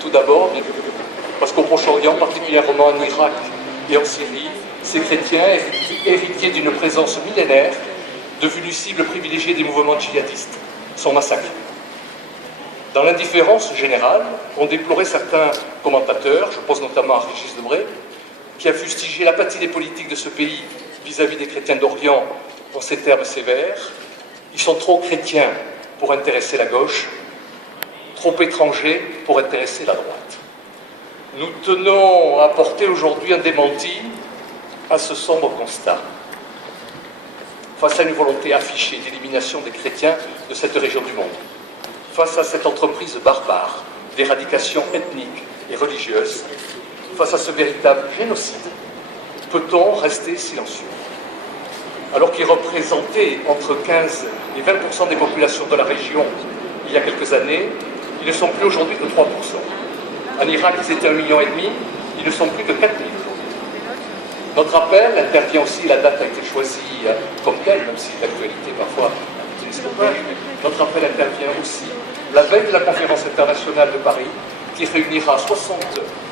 Tout d'abord, parce qu'au Proche-Orient, particulièrement en Irak et en Syrie, ces chrétiens, héritiers d'une présence millénaire, devenus cibles privilégiées des mouvements djihadistes, sont massacrés. Dans l'indifférence générale, ont déploré certains commentateurs, je pense notamment à Régis Debray, qui a fustigé l'apathie des politiques de ce pays vis-à-vis des chrétiens d'Orient en ces termes sévères. Ils sont trop chrétiens pour intéresser la gauche, trop étrangers pour intéresser la droite. Nous tenons à apporter aujourd'hui un démenti à ce sombre constat. Face à une volonté affichée d'élimination des chrétiens de cette région du monde, face à cette entreprise barbare d'éradication ethnique et religieuse, face à ce véritable génocide, peut-on rester silencieux? Alors qu'ils représentaient entre 15 et 20% des populations de la région il y a quelques années, ils ne sont plus aujourd'hui que 3%. En Irak, ils étaient 1,5 million, ils ne sont plus que 4 000. Notre appel intervient aussi, la date a été choisie comme telle, même si l'actualité parfois utilise le page, notre appel intervient aussi la veille de la conférence internationale de Paris, qui réunira 60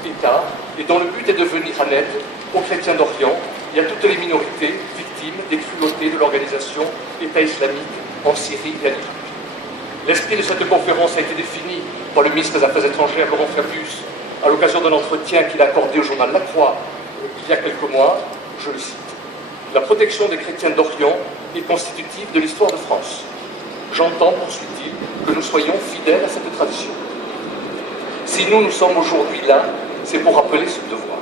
États et dont le but est de venir en aide aux chrétiens d'Orient et à toutes les minorités victimes des cruautés de l'organisation État islamique en Syrie et en Irak. L'esprit de cette conférence a été défini par le ministre des Affaires étrangères, Laurent Fabius, à l'occasion d'un entretien qu'il a accordé au journal La Croix il y a quelques mois. Je le cite. La protection des chrétiens d'Orient est constitutive de l'histoire de France. J'entends, poursuit-il, que nous soyons fidèles à cette tradition. Si nous sommes aujourd'hui là, c'est pour rappeler ce devoir.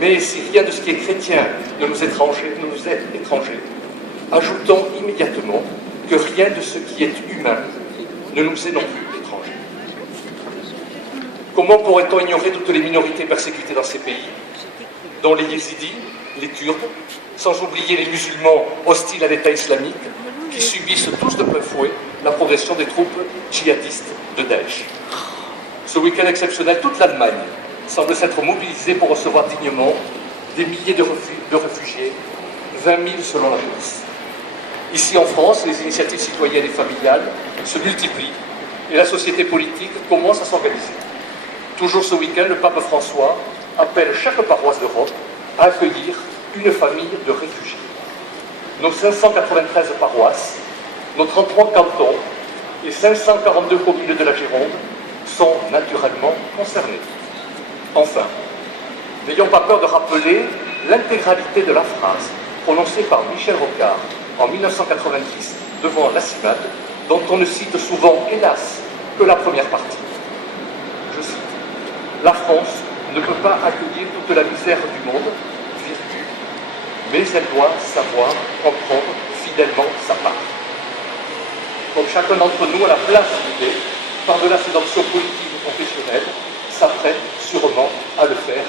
Mais si rien de ce qui est chrétien ne nous est étranger, ajoutons immédiatement que rien de ce qui est humain ne nous est non plus étranger. Comment pourrait-on ignorer toutes les minorités persécutées dans ces pays, dont les Yézidis, les Kurdes, sans oublier les musulmans hostiles à l'État islamique, qui subissent tous de plein fouet la progression des troupes djihadistes de Daesh. Ce week-end exceptionnel, toute l'Allemagne semble s'être mobilisée pour recevoir dignement des milliers de réfugiés, 20 000 selon la police. Ici en France, les initiatives citoyennes et familiales se multiplient et la société politique commence à s'organiser. Toujours ce week-end, le pape François appelle chaque paroisse d'Europe à accueillir une famille de réfugiés. Nos 593 paroisses, nos 33 cantons et 542 communes de la Gironde sont naturellement concernées. Enfin, n'ayons pas peur de rappeler l'intégralité de la phrase prononcée par Michel Rocard en 1990 devant la CIMAD, dont on ne cite souvent, hélas, que la première partie. Je cite, « La France ne peut pas accueillir toute la misère du monde, virgule, mais elle doit savoir en prendre fidèlement sa part. » Comme chacun d'entre nous, à la place d'idées, par-delà ses options politiques ou professionnelles, s'apprête sûrement à le faire